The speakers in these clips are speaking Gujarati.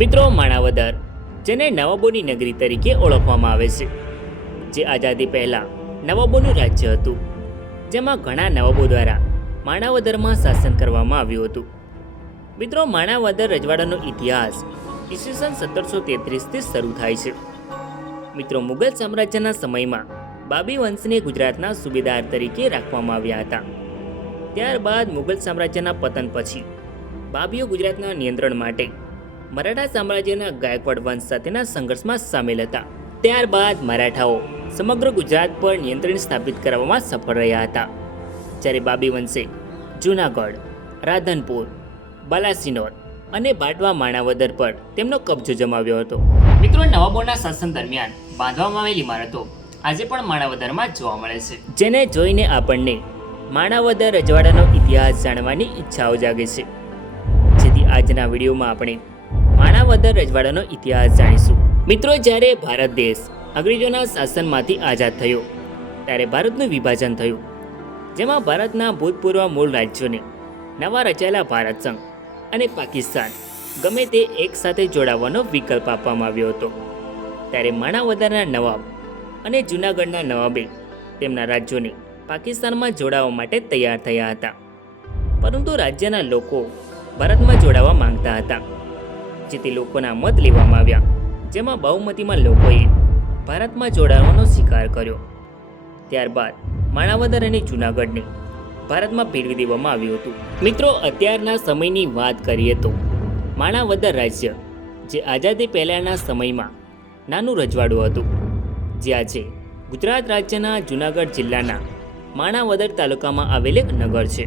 મિત્રો, માણાવદર જેને નવાબોની નગરી તરીકે ઓળખવામાં આવે છે, જે આઝાદી પહેલાં નવાબોનું રાજ્ય હતું, જેમાં ઘણા નવાબો દ્વારા માણાવદરમાં શાસન કરવામાં આવ્યું હતું. મિત્રો, માણાવદર રજવાડાનો ઇતિહાસ ઈસવીસન 1733થી શરૂ થાય છે. મિત્રો, મુગલ સામ્રાજ્યના સમયમાં બાબી વંશને ગુજરાતના સુબેદાર તરીકે રાખવામાં આવ્યા હતા. ત્યારબાદ મુગલ સામ્રાજ્યના પતન પછી બાબીઓ ગુજરાતના નિયંત્રણ માટે મરાઠા સામ્રાજ્યના ગાયકવાડ વંશ સાથેના સંઘર્ષમાં સામેલ હતા. ત્યારબાદ મરાઠાઓ સમગ્ર ગુજરાત પર નિયંત્રણ સ્થાપિત કરવામાં સફળ રહ્યા હતા, જ્યારે બાબી વંશે જૂનાગઢ, રાધનપુર, બાલાસિનોર અને બાટવા માણાવદર પર તેમનો કબજો જમાવ્યો હતો. મિત્રો, નવાબોના શાસન દરમિયાન બાંધવામાં આવેલી ઇમારતો આજે પણ માણાવદરમાં જોવા મળે છે, જેને જોઈને આપણને માણાવદર રજવાડાનો ઇતિહાસ જાણવાની ઈચ્છાઓ જાગે છે. જેથી આજના વિડીયોમાં આપણે માણાવદર રજવાડાનો ઇતિહાસ જાણીશું. મિત્રો, જ્યારે ભારત દેશ અંગ્રેજોના શાસનમાંથી આઝાદ થયો ત્યારે ભારતનું વિભાજન થયું, જેમાં ભારતના ભૂતપૂર્વ મૂળ રાજ્યોને નવા રચાયેલા ભારત સંઘ અને પાકિસ્તાન ગમે તે એક સાથે જોડાવાનો વિકલ્પ આપવામાં આવ્યો હતો. ત્યારે માણાવદરના નવાબ અને જૂનાગઢના નવાબે તેમના રાજ્યોને પાકિસ્તાનમાં જોડાવા માટે તૈયાર થયા હતા, પરંતુ રાજ્યના લોકો ભારતમાં જોડાવા માંગતા હતા. જેથી લોકોના મત લેવામાં આવ્યા, જેમાં બહુમતીમાં લોકોએ ભારતમાં જોડાવાનો સ્વીકાર કર્યો. ત્યારબાદ માણાવદર અને જૂનાગઢને ભારતમાં ભેળવી દેવામાં આવ્યું હતું. મિત્રો, અત્યારના સમયની વાત કરીએ તો માણાવદર રાજ્ય જે આઝાદી પહેલાંના સમયમાં નાનું રજવાડું હતું, જે આજે ગુજરાત રાજ્યના જૂનાગઢ જિલ્લાના માણાવદર તાલુકામાં આવેલ એક નગર છે.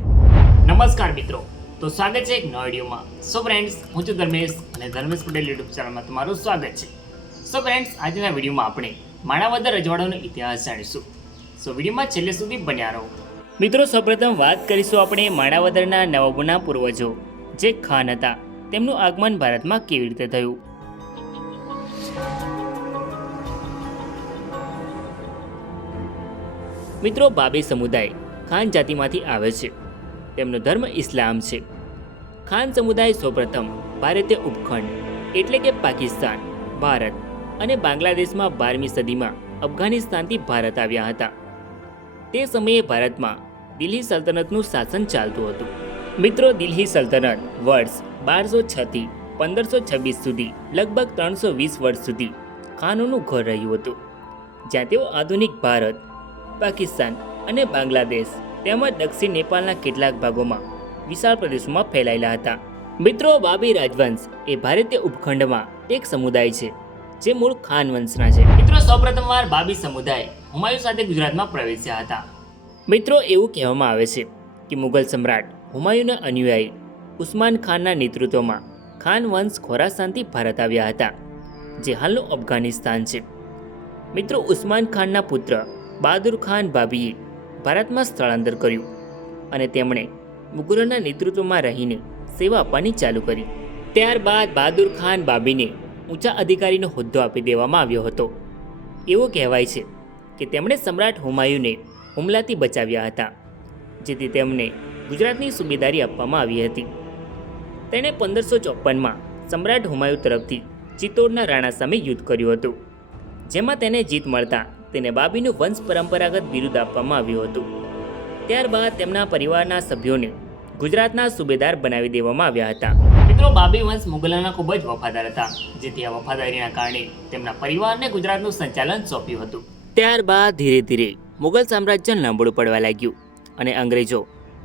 નમસ્કાર મિત્રો, તો સ્વાગત છે એક નવા વિડીયોમાં. સો ફ્રેન્ડ્સ, હું છું ધર્મેશ અને ધર્મેશ પટેલ યુટ્યુબ ચેનલમાં તમારું સ્વાગત છે. સો ફ્રેન્ડ્સ, આજના વિડીયોમાં આપણે માણાવદર રજવાડાનો ઇતિહાસ જાણીશું. સો વિડીયોમાં છેલ્લે સુધી બન્યા રહો. મિત્રો, સૌપ્રથમ વાત કરીશું આપણે માણાવદરના નવાબોના પૂર્વજો જે ખાન હતા, તેમનું આગમન ભારતમાં કેવી રીતે થયું. મિત્રો, બાબી સમુદાય ખાન જાતિમાંથી આવે છે. તેમનો ધર્મ ઇસ્લામ છે. ખાન સમુદાય સૌપ્રથમ ભારતીય ઉપખંડ એટલે કે પાકિસ્તાન, ભારત અને બાંગ્લાદેશમાં 12મી સદીમાં અફઘાનિસ્તાનથી ભારત આવ્યા હતા. તે સમયે ભારતમાં દિલ્હી સલ્તનતનું શાસન ચાલતું હતું. મિત્રો, દિલ્હી સલ્તનત વર્ષ 1206 થી 1526 સુધી લગભગ 320 વર્ષ સુધી ખાનોનું ઘર રહ્યું હતું, જ્યાં તેઓ આધુનિક ભારત, પાકિસ્તાન અને બાંગ્લાદેશ તેમજ દક્ષિણ નેપાળના કેટલાક ભાગોમાં વિશાળ પ્રદેશોમાં ફેલાયેલા હતા. મિત્રો, બાબી રાજવંશ એ ભારતીય ઉપખંડમાં એક સમુદાય છે જે મૂળ ખાન વંશના છે. મિત્રો, સૌપ્રથમવાર બાબી સમુદાય હુમાયુ સાથે ગુજરાતમાં પ્રવેશ્યા હતા. મિત્રો, એવું કહેવામાં આવે છે કે મુગલ સમ્રાટ હુમાયુના અનુયાયી ઉસ્માન ખાનના નેતૃત્વમાં ખાન વંશ ખોરાસાનથી ભારત આવ્યા હતા, જે હાલનું અફઘાનિસ્તાન છે. મિત્રો, ઉસ્માન ખાનના પુત્ર બહાદુર ખાન બાબીએ ભારતમાં સ્થળાંતર કર્યું અને તેમણે મુગલોના નેતૃત્વમાં રહીને સેવા આપવાની ચાલુ કરી. ત્યારબાદ બહાદુર ખાન બાબીને ઊંચા અધિકારીનો હોદ્દો આપી દેવામાં આવ્યો હતો. એવું કહેવાય છે કે તેમણે સમ્રાટ હુમાયુને હુમલાથી બચાવ્યા હતા, જેથી તેમને ગુજરાતની સુબેદારી આપવામાં આવી હતી. તેણે 1554માં સમ્રાટ હુમાયુ તરફથી ચિત્તોડના રાણા સામે યુદ્ધ કર્યું હતું, જેમાં તેને જીત મળતા તેને બાબીનું વંશ પરંપરાગત બિરુદ આપવામાં આવ્યું હતું. ત્યારબાદ તેમના પરિવારના સભ્યોને ગુજરાતના સુબેદાર બનાવી દેવામાં આવ્યા હતા. મિત્રો, બાબી વંશ મુગલોના ખૂબ જ વફાદાર હતા, જેથી આ વફાદારીના કારણે તેમના પરિવારને ગુજરાતનું સંચાલન સોંપ્યું હતું. ત્યારબાદ ધીરે ધીરે મુગલ સામ્રાજ્ય નબળું પડવા લાગ્યું અને અંગ્રેજો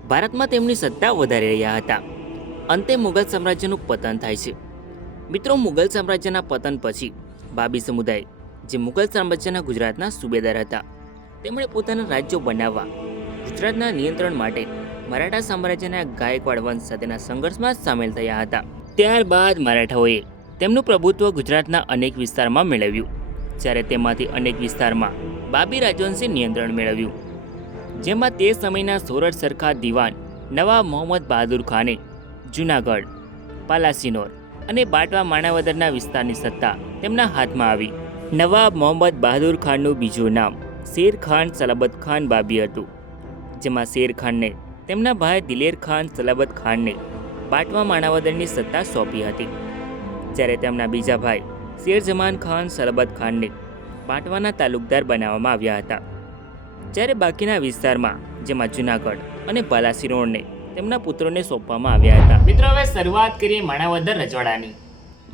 ભારતમાં તેમની સત્તા વધારી રહ્યા હતા. અંતે મુગલ સામ્રાજ્યનું પતન થાય છે. મિત્રો, મુગલ સામ્રાજ્યના પતન પછી બાબી સમુદાય જે મુગલ સામ્રાજ્યના ગુજરાતના સુબેદાર હતા, તેમણે પોતાના રાજ્યો બનાવવા ગુજરાતના નિયંત્રણ માટે મરાઠા સામ્રાજ્યના ગાયકવાડ વંશ સાથેના સંઘર્ષમાં સામેલ થયા હતા. ત્યારબાદ મરાઠાઓએ તેમનું પ્રભુત્વ ગુજરાતના અનેક વિસ્તારમાં મેળવ્યું, જ્યારે તેમાંથી અનેક વિસ્તારમાં બાબી રાજવંશે નિયંત્રણ મેળવ્યું, જેમાં તે સમયના સોરઠ સરખા દિવાન નવાબ મોહમ્મદ બહાદુર ખાને જૂનાગઢ, પાલાસિનોર અને બાટવા માણાવદરના વિસ્તારની સત્તા તેમના હાથમાં આવી. નવાબ મોહમ્મદ બહાદુર ખાનનું બીજું નામ શેર ખાન સલાબત ખાન બાબી હતું, જેમાં શેર ખાનને તેમના ભાઈ દિલેર ખાન સલાબત ખાનને બાટવા માણાવદરની સત્તા સોંપી હતી. જ્યારે તેમના બીજા ભાઈ શેરજમાન ખાન સલબત ખાનને બાંટવાના તાલુકદાર બનાવવામાં આવ્યા હતા. જ્યારે બાકીના વિસ્તારમાં જેમાં જૂનાગઢ અને બાલાસિનોરને તેમના પુત્રોને સોંપવામાં આવ્યા હતા. મિત્રો, હવે શરૂઆત કરીએ માણાવદર રજવાડાની.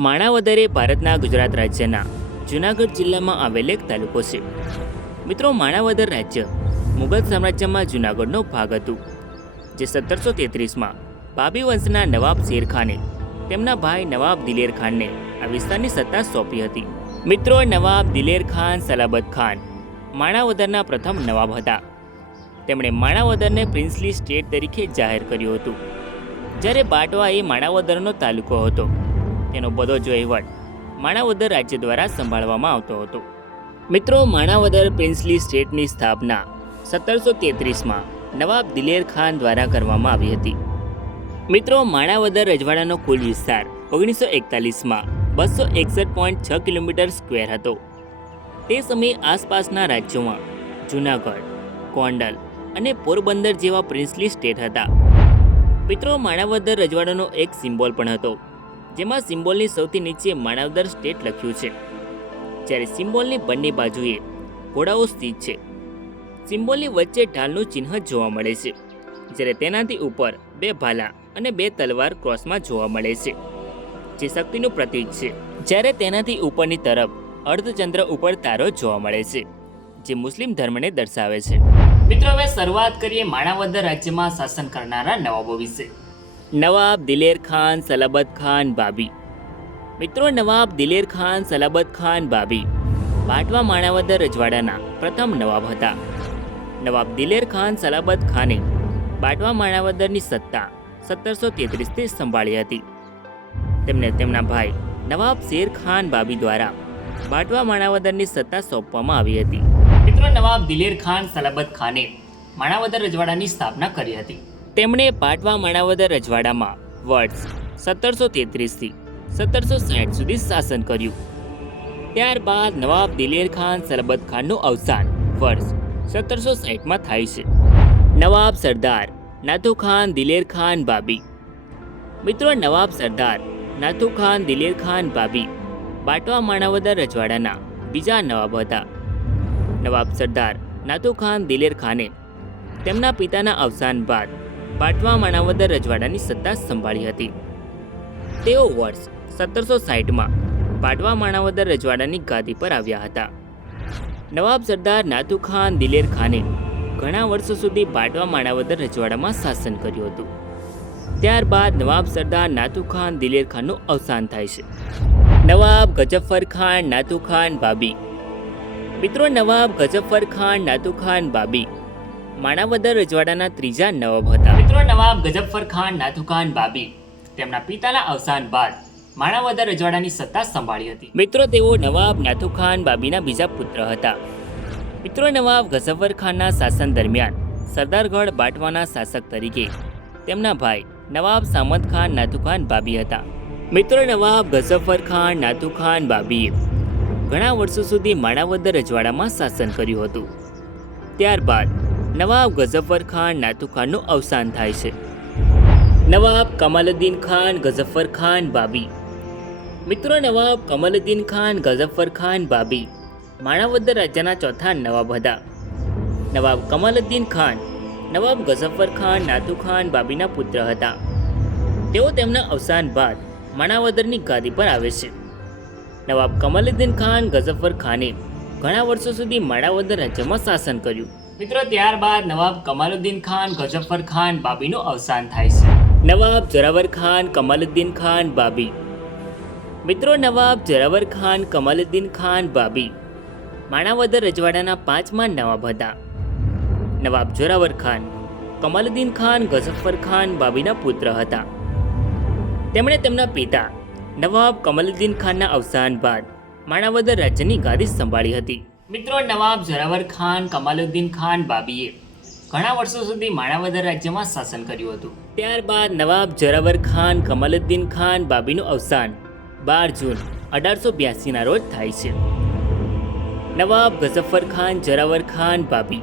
માણાવદર એ ભારતના ગુજરાત રાજ્યના જૂનાગઢ જિલ્લામાં આવેલ એક તાલુકો છે. મિત્રો, માણાવદર રાજ્ય મુગલ સામ્રાજ્યમાં જૂનાગઢનો ભાગ હતું, જે 1733માં બાબી વંશના નવાબ શેરખાને તેમના ભાઈ નવાબ દિલેર ખાનને આ વિસ્તારની સત્તા સોંપી હતી. મિત્રો, નવાબ દિલેર ખાન સલાબત ખાન માણાવદરના પ્રથમ નવાબ હતા. તેમણે માણાવદરને પ્રિન્સલી સ્ટેટ તરીકે જાહેર કર્યું હતું. જ્યારે બાટવા એ માણાવદરનો તાલુકો હતો, તેનો બધો જ વહીવટ માણાવદર રાજ્ય દ્વારા સંભાળવામાં આવતો હતો. મિત્રો, માણાવદર પ્રિન્સલી સ્ટેટની સ્થાપના 1733માં નવાબ દિલેર ખાન દ્વારા કરવામાં આવી હતી. મિત્રો, માણાવદર રજવાડાનો કુલ વિસ્તાર 1941માં 261.6 કિલોમીટર સ્ક્વેર હતો. તે સમયે આસપાસના રાજ્યોમાં જૂનાગઢ, ગોંડલ અને પોરબંદર જેવા પ્રિન્સલી સ્ટેટ હતા. મિત્રો, માણાવદર રજવાડાનો એક સિમ્બોલ પણ હતો, જેમાં સિમ્બોલની સૌથી નીચે માણાવદર સ્ટેટ લખ્યું છે, જ્યારે સિમ્બોલની બંને બાજુએ ઘોડાઓ સ્થિત છે. સિમ્બોલની વચ્ચે ઢાલનું ચિહ્ન જોવા મળે છે, જ્યારે તેનાથી ઉપર 2 ભાલા અને 2 તલવાર ક્રોસમાં જોવા મળે છે, જે શક્તિનું પ્રતીક છે. જ્યારે તેનાથી ઉપરની તરફ અર્ધચંદ્ર ઉપર તારો જોવા મળે છે, જે મુસ્લિમ ધર્મને દર્શાવે છે. મિત્રો, હવે શરૂઆત કરીએ માણાવદર રાજ્યમાં શાસન કરનારા નવાબો વિશે. નવાબ દિલેર ખાન સલાબત ખાન બાબી. મિત્રો, નવાબ દિલેર ખાન સલાબત ખાન બાબી બાટવા માણાવદર રજવાડાના પ્રથમ નવાબ હતા. નવાબ દિલેર ખાન સલાબત ખાને બાટવા માણાવદરની સત્તા 1733થી સંભાળી હતી. તેમને તેમના ભાઈ નવાબ શેર ખાન બાબી દ્વારા બાટવા માણાવદરની સત્તા સોંપવામાં આવી હતી. મિત્રો, નવાબ દિલેર ખાન સલાબત ખાને માણાવદર રજવાડાની સ્થાપના કરી હતી. તેમણે બાટવા માણાવદર રજવાડામાં વર્ષ 1733થી 1760 સુધી શાસન કર્યું. ત્યારબાદ નવાબ દિલેર ખાન સલાબત ખાનનું અવસાન વર્ષ 1760માં થાય છે. નવાબ સરદાર નાથુ ખાન દિલેર ખાન બાબી. મિત્રો, નવાબ સરદાર નાથુ ખાન દિલેર ખાન બાબી બાટવા માણાવદર રજવાડાના બીજા નવાબ હતા. નવાબ સરદાર નાથુ ખાન દિલેર ખાને તેમના પિતાના અવસાન બાદ બાટવા માણાવદર રજવાડાની સત્તા સંભાળી હતી. તેઓ વર્ષ 1760માં બાટવા માણાવદર રજવાડાની ગાદી પર આવ્યા હતા. નવાબ સરદાર નાથુ ખાન દિલેર ખાને ઘણા વર્ષો સુધી બાટવા માણાવદર રજવાડામાં શાસન કર્યું હતું. ત્યારબાદ નવાબ સરદાર નાથુ ખાન દિલેર ખાનનું અવસાન થાય છે. નવાબ ગજફર ખાન નાથુ ખાન બાબી. મિત્રો, નવાબ ગજફર ખાન નાથુ ખાન બાબી માણાવદર રજવાડાના ત્રીજા નવાબ હતા. મિત્રો, નવાબ ગજફર ખાન નાથુ ખાન બાબી તેમના પિતાના અવસાન બાદ માણાવદર રજવાડાની સત્તા સંભાળી હતી. મિત્રો, તેઓ નવાબ નાથુ ખાન બાબીના બીજા પુત્ર હતા. મિત્રો, નવાબ ગજફર ખાનના શાસન દરમિયાન સરદારગઢ બાટવાના શાસક તરીકે તેમના ભાઈ નવાબ સામત ખાન નાથુ ખાન બાબી હતા. મિત્રો, નવાબ ગજફર ખાન નાથુ ખાન બાબીએ ઘણા વર્ષો સુધી માણાવદર રજવાડામાં શાસન કર્યું હતું. ત્યારબાદ નવાબ ગજફર ખાન નાથુ ખાનનું અવસાન થાય છે. નવાબ કમાલુદ્દીન ખાન ગજફર ખાન બાબી. મિત્રો, નવાબ કમાલુદ્દીન ખાન ગજફર ખાન બાબી માણાવદર રાજ્યના ચોથા નવાબ હતા. નવાબ કમાલુદ્દીન ખાન નવાબ ગજફર ખાન નાથુ ખાન બાબીના પુત્ર હતા. તેઓ તેમના અવસાન બાદ માણાવદરની ગાદી પર આવે છે. નવાબ કમાલુદ્દીન ખાન ગજફર ખાને ઘણા વર્ષો સુધી માણાવદર રાજ્યમાં શાસન કર્યું. મિત્રો, ત્યારબાદ નવાબ કમાલુદ્દીન ખાન ગજફર ખાન બાબીનું અવસાન થાય છે. નવાબ જોરાવર ખાન કમાલુદ્દીન ખાન બાબી. મિત્રો, નવાબ જોરાવર ખાન કમાલુદ્દીન ખાન બાબી માણાવદર રજવાડાના 5મા નવાબ હતા. નવાબ જોરાવર ખાન કમાલુદ્દીન ખાન ગજફર ખાન બાબીના પુત્ર હતા. તેમણે તેમના પિતા નવાબ કમાલુદ્દીન ખાનના અવસાન બાદ માણાવદર રાજ્યની ગાદી સંભાળી હતી. મિત્રો, નવાબ જોરાવર ખાન કમાલુદ્દીન ખાન બાબીએ ઘણા વર્ષો સુધી માણાવદર રાજ્યમાં શાસન કર્યું હતું. ત્યારબાદ નવાબ જોરાવર ખાન કમાલુદ્દીન ખાન બાબીનું અવસાન 12 જૂન 1882ના રોજ થાય છે. નવાબ ગજફર ખાન જોરાવર ખાન બાબી.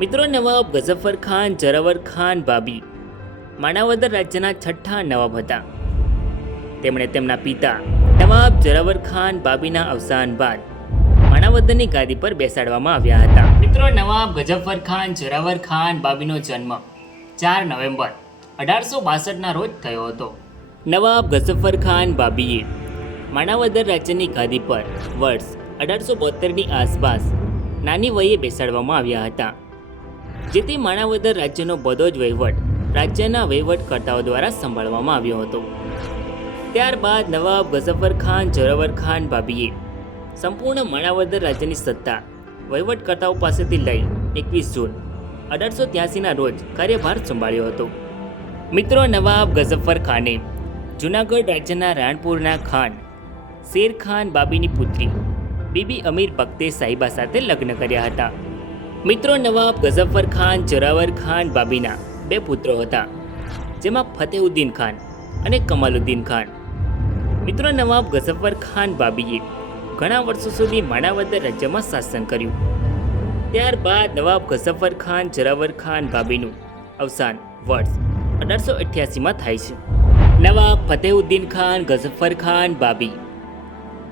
મિત્રો, નવાબ ગજફર ખાન જોરાવર ખાન બાબી માણાવદર રાજ્યના 6ઠ્ઠા નવાબ હતા. તેમણે તેમના પિતા નવાબ જોરાવર ખાન બાબીના અવસાન બાદ માણાવદરની ગાદી પર બેસાડવામાં આવ્યા હતા. મિત્રો, નવાબ ગજફર ખાન જોરાવર ખાન બાબીનો જન્મ 4 નવેમ્બર 1862ના રોજ થયો હતો. નવાબ ગજફર ખાન બાબીએ માણાવદર રાજ્યની ગાદી પર વર્ષ 1872ની આસપાસ નાની વયે બેસાડવામાં આવ્યા હતા, જેથી માણાવદર રાજ્યનો બધો જ વહીવટ રાજ્યના વહીવટકર્તાઓ દ્વારા સંભાળવામાં આવ્યો હતો. ત્યારબાદ નવાબ ગજફર ખાન જોરાવર ખાન બાબીએ સંપૂર્ણ માણાવદર રાજ્યની સત્તા વહીવટકર્તાઓ પાસેથી લઈ 21 જૂન 1883ના રોજ કાર્યભાર સંભાળ્યો હતો. મિત્રો, નવાબ ગજફર ખાને જૂનાગઢ રાજ્યના રાણપુરના ખાન શેર ખાન બાબીની પુત્રી બીબી અમીર બખ્તે સાહિબા સાથે લગ્ન કર્યા હતા. મિત્રો, નવાબ ગજફર ખાન જોરાવર ખાન બાબીના 2 પુત્રો હતા, જેમાં ફતેહુદ્દીન ખાન અને કમાલુદ્દીન ખાન. મિત્રો, નવાબ ગજફર ખાન બાબીએ ઘણા વર્ષો સુધી માણાવદર રાજ્યમાં શાસન કર્યું. ત્યારબાદ નવાબ ગજફર ખાન જોરાવર ખાન બાબીનું અવસાન વર્ષ 1888માં થાય છે. નવાબ ફતેહુદ્દીન ખાન ગજફર ખાન બાબી.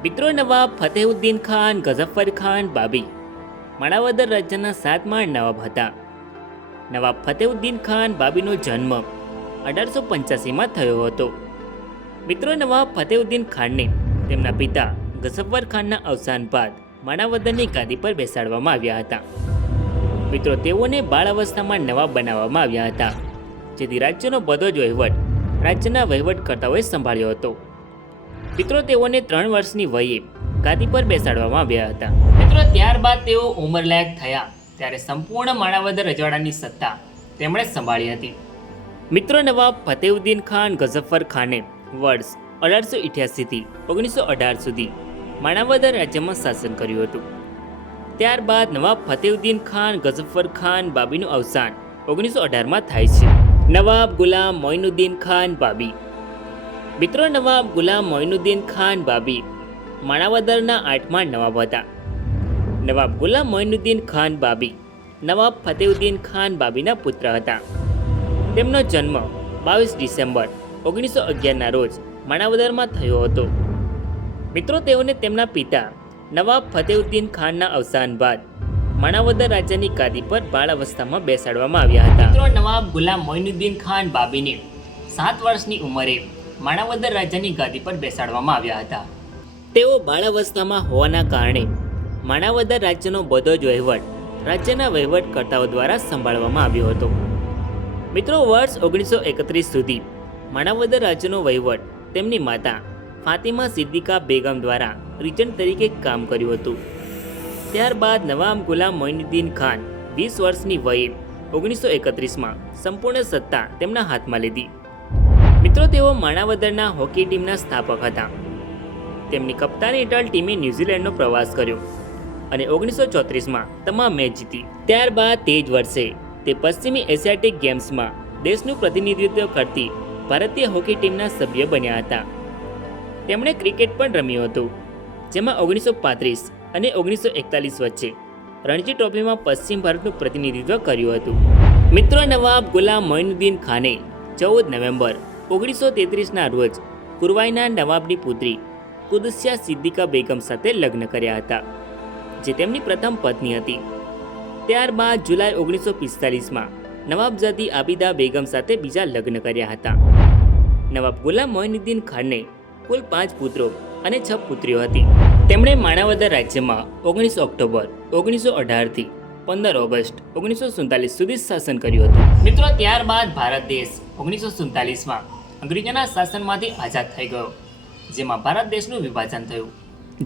મિત્રો, નવાબ ફતેહુદ્દીન ખાન ગજફર ખાન બાબી માણાવદર રાજ્યના 7મા નવાબ હતા. નવાબ ફતેહુદ્દીન ખાન બાબીનો જન્મ 1885માં થયો હતો. મિત્રો, નવાબ ફતેહુદ્દીન ખાનને તેમના પિતા ગજફર ખાનના અવસાન બાદ માણાવદરની ગાદી પર બેસાડવામાં આવ્યા હતા. મિત્રો, તેઓને બાળ અવસ્થામાં નવાબ બનાવવામાં આવ્યા હતા, જેથી રાજ્યનો બધો જ વહીવટ રાજ્યના વહીવટકર્તાઓએ સંભાળ્યો હતો. મિત્રો, તેઓને 3 વર્ષની વયે ગાદી પર બેસાડવામાં આવ્યા હતા. મિત્રો, ત્યારબાદ તેઓ ઉંમરલાયક થયા ત્યારે સંપૂર્ણ માણાવદર રજવાડાની સત્તા તેમણે સંભાળી હતી. મિત્રો, નવાબ ફતેહુદ્દીન ખાન ગજફર ખાને વર્ષ 1888થી 1918 સુધી માણાવદર રાજ્યમાં શાસન કર્યું હતું. ત્યારબાદ નવાબ ફતેહુદ્દીન ખાન ગજફર ખાન બાબીનું અવસાન 1918માં થાય છે. નવાબ ગુલામ મોઇનુદ્દીન ખાન બાબી. મિત્રો, નવાબ ગુલામ મોઇનુદ્દીન ખાન બાબી માણાવદરના 8મા નવાબ હતા. નવાબ ગુલામ મોઇનુદ્દીન ખાન બાબી નવાબ ફતેહુદ્દીન ખાન બાબીના પુત્ર હતા. તેમનો જન્મ 22 ડિસેમ્બર 1911ના રોજ માણાવદરમાં થયો હતો. મિત્રો, તેઓને તેમના પિતા નવાબ ફતેહુદ્દીન ખાનના અવસાન બાદ માણાવદર રાજ્યની ગાદી પર બાળ અવસ્થામાં બેસાડવામાં આવ્યા હતા. મિત્રો, નવાબ ગુલામ મોઇનુદ્દીન ખાન બાબીને 7 વર્ષની ઉંમરે માણાવદર રાજ્યની ગાદી પર બેસાડવામાં આવ્યા હતા. તેઓ બાળ અવસ્થામાં હોવાના કારણે માણાવદર રાજ્યનો બધો જ વહીવટ રાજ્યના વહીવટકર્તાઓ દ્વારા સંભાળવામાં આવ્યો હતો. મિત્રો, વર્ષ 1931 સુધી માણાવદર રાજ્યનો વહીવટ તેમની માતા ફાતિમા સિદ્દીકા બેગમ દ્વારા રીજન્ટ તરીકે કામ કર્યું હતું. ત્યારબાદ નવાબ ગુલામ મોઇનુદ્દીન ખાન 20 વર્ષની વયે 1931માં સંપૂર્ણ સત્તા તેમના હાથમાં લીધી. મિત્રો, તેઓ માણાવદરના હોકી ટીમના સ્થાપક હતા. તેમની કપ્તાની હેઠળ ટીમે ન્યૂઝીલેન્ડનો પ્રવાસ કર્યો અને 1934માં તમામ મેચ જીતી. ત્યારબાદ તે જ વર્ષે તે પશ્ચિમી એશિયાટિક ગેમ્સમાં દેશનું પ્રતિનિધિત્વ કરતી ભારતીય હોકી ટીમના સભ્ય બન્યા હતા. તેમણે ક્રિકેટ પણ રમ્યું હતું, જેમાં 1935 અને 1941 વચ્ચે રણજી ટ્રોફીમાં પશ્ચિમ ભારતનું પ્રતિનિધિત્વ કર્યું હતું. મિત્રો, નવાબ ગુલામ મોઇનુદ્દીન ખાને 14 નવેમ્બર 1933ના રોજ કુરવાઈના નવાબની પુત્રી કુદસિયા સિદ્દીકા બેગમ સાથે લગ્ન કર્યા હતા, જે તેમની પ્રથમ પત્ની હતી. ત્યારબાદ જુલાઈ 1945માં નવાબજાદી આબિદા બેગમ સાથે બીજા લગ્ન કર્યા હતા. નવાબ ગુલામ મોઇનુદ્દીન ખાનને કુલ 5 પુત્રો અને 6 પુત્રીઓ હતી. તેમણે માણાવદર રાજ્યમાં 19 ઓક્ટોબર 1918થી 15 ઓગસ્ટ 1947 સુધી શાસન કર્યું હતું. મિત્રો, ત્યારબાદ ભારત દેશ 1947માં અંગ્રેજોના શાસનમાંથી આઝાદ થઈ ગયો, જેમાં ભારત દેશનું વિભાજન થયું,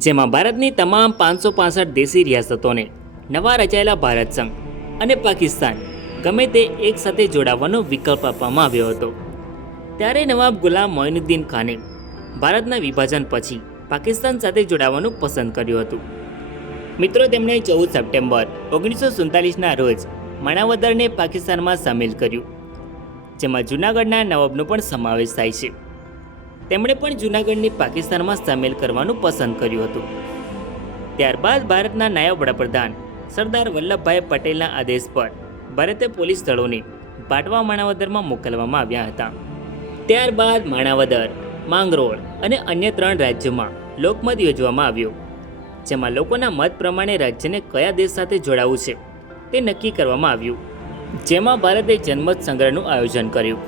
જેમાં ભારતની તમામ 565 દેશી રિયાસતોને નવા રચાયેલા ભારત સંઘ અને પાકિસ્તાન ગમે તે એક સાથે જોડાવાનો વિકલ્પ આપવામાં આવ્યો હતો. ત્યારે નવાબ ગુલામ મોઇનુદ્દીન ખાને ભારતના વિભાજન પછી પાકિસ્તાન સાથે જોડાવાનું પસંદ કર્યું હતું. મિત્રો, તેમણે 14 સપ્ટેમ્બર 1947ના રોજ માણાવદરને પાકિસ્તાનમાં સામેલ કર્યું, જેમાં જૂનાગઢના નવાબનો પણ સમાવેશ થાય છે. તેમણે પણ જૂનાગઢને પાકિસ્તાનમાં સામેલ કરવાનું પસંદ કર્યું હતું. ત્યારબાદ ભારતના નાયબ વડાપ્રધાન સરદાર વલ્લભભાઈ પટેલના આદેશ પર ભારતીય પોલીસ દળોને બાટવા માણાવદરમાં મોકલવામાં આવ્યા હતા. ત્યારબાદ માણાવદર માંગરોળ અને અન્ય 3 રાજ્યોમાં લોકમત યોજવામાં આવ્યો, જેમાં લોકોના મત પ્રમાણે રાજ્યને કયા દેશ સાથે જોડાવું છે તે નક્કી કરવામાં આવ્યું. જેમાં ભારતે જનમત સંગ્રહનું આયોજન કર્યું,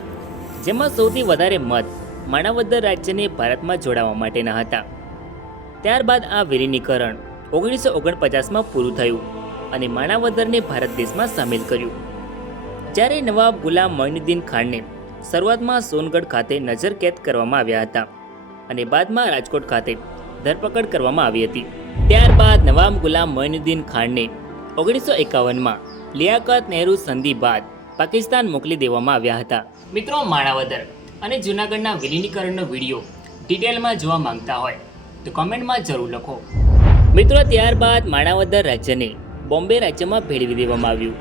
જેમાં સૌથી વધારે મત માણાવદર રાજ્યને ભારતમાં જોડાવા માટેના હતા. ત્યારબાદ આ વિલીનીકરણ 1949માં પૂરું થયું અને માણાવદરને ભારત દેશમાં સામેલ કર્યું. જ્યારે નવાબ ગુલામ મોઇનુદ્દીન ખાનને શરૂઆતમાં સોનગઢ ખાતે નજરકેદ કરવામાં આવ્યા હતા અને બાદમાં રાજકોટ ખાતે ધરપકડ કરવામાં આવી હતી. ત્યારબાદ નવાબ ગુલામ મોઇનુદ્દીન ખાનને 1951માં લિયાકત નહેરુ સંધિ બાદ પાકિસ્તાન મોકલી દેવામાં આવ્યા હતા. મિત્રો, માણાવદર અને જૂનાગઢના વિલીનીકરણનો વિડીયો ડિટેલમાં જોવા માંગતા હોય તો કોમેન્ટમાં જરૂર લખો. મિત્રો, ત્યારબાદ માણાવદર રાજ્યને બોમ્બે રાજ્યમાં ભેળવી દેવામાં આવ્યું.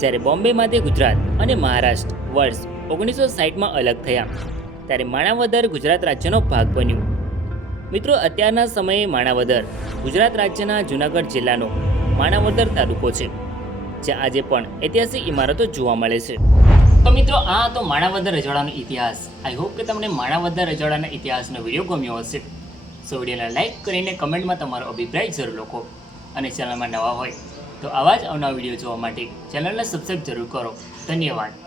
જ્યારે બોમ્બેમાંથી ગુજરાત અને મહારાષ્ટ્ર વર્ષ 1960માં અલગ થયા, ત્યારે માણાવદર ગુજરાત રાજ્યનો ભાગ બન્યું. મિત્રો, અત્યારના સમયે માણાવદર ગુજરાત રાજ્યના જૂનાગઢ જિલ્લાનો માણાવદર તાલુકો છે, જ્યાં આજે પણ ઐતિહાસિક ઇમારતો જોવા મળે છે. તો મિત્રો, આ હતો માણાવદર રજવાડાનો ઇતિહાસ. આઈ હોપ કે તમને માણાવદર રજવાડાના ઇતિહાસનો વિડીયો ગમ્યો હશે. સો વિડીયોને લાઇક કરીને કમેન્ટમાં તમારો અભિપ્રાય જરૂર લખો અને ચેનલમાં નવા હોય તો આવા જ અવનવા વિડીયો જોવા માટે ચેનલને સબસ્ક્રાઈબ જરૂર કરો. ધન્યવાદ.